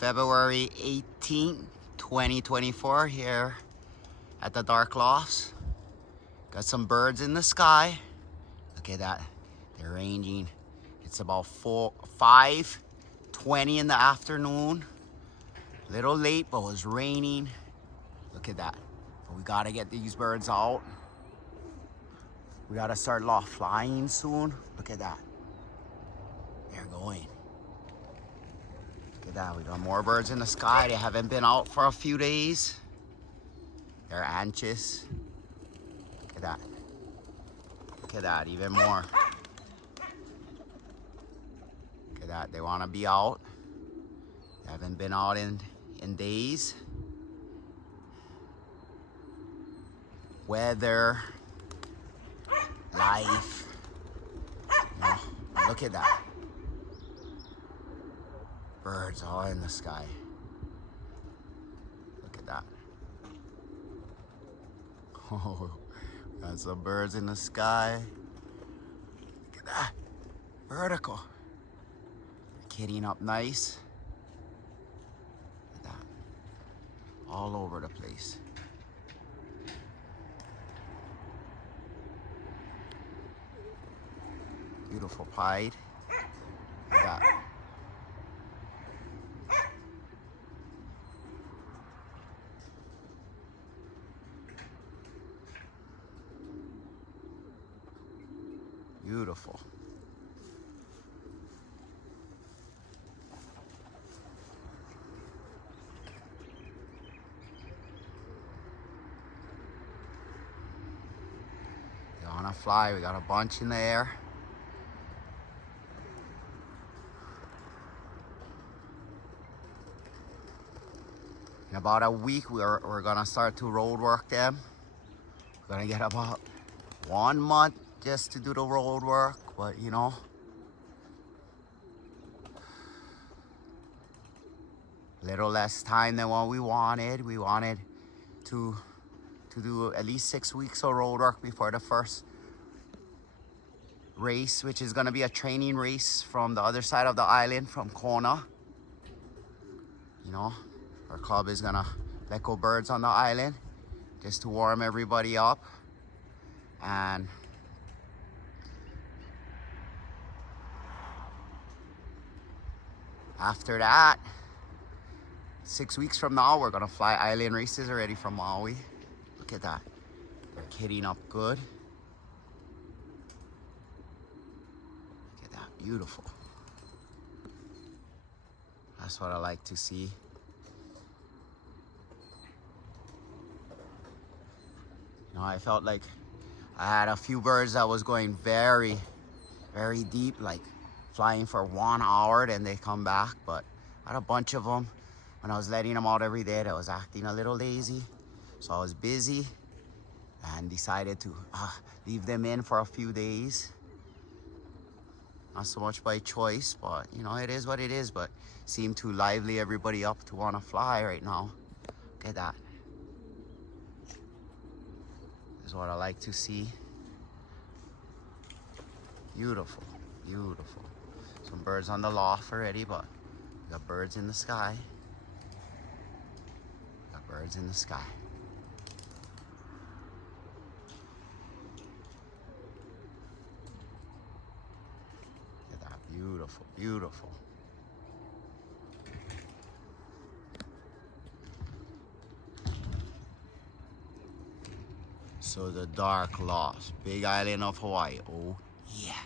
February 18th, 2024 here at the Dark Lofts. Got some birds in the sky. Look at that. They're ranging. It's about 5:20 in the afternoon. Little late, but it was raining. Look at that. But we gotta get these birds out. We gotta start flying soon. Look at that. They're going. Look at that. We got more birds in the sky. They haven't been out for a few days. They're anxious. Look at that. Look at that. Even more. Look at that. They want to be out. They haven't been out in days. Weather. Life. You know, look at that. Birds all in the sky. Look at that. Oh, got some birds in the sky. Look at that. Vertical. They're kitting up nice. Look at that. All over the place. Beautiful pied. Look at that. Beautiful. They wanna fly. We got a bunch in the air. In about a week, we're gonna start to road work them. We're gonna get about 1 month just to do the road work, but you know, little less time than what we wanted. We wanted to do at least 6 weeks of road work before the first race, which is gonna be a training race from the other side of the island, from Kona. You know, our club is gonna let go birds on the island just to warm everybody up. And after that, 6 weeks from now, we're gonna fly island races already from Maui. Look at that. They're kitting up good. Look at that, beautiful. That's what I like to see. You know, I felt like I had a few birds that was going very, very deep, like flying for 1 hour, then they come back. But I had a bunch of them when I was letting them out every day that was acting a little lazy. So I was busy and decided to leave them in for a few days. Not so much by choice, but you know, it is what it is. But seemed to lively everybody up to want to fly right now. Look at that. This is what I like to see. Beautiful, beautiful. Some birds on the loft already, but we got birds in the sky. We got birds in the sky. Look at that, beautiful, beautiful. So the Dark Lofts, big island of Hawaii. Oh yeah.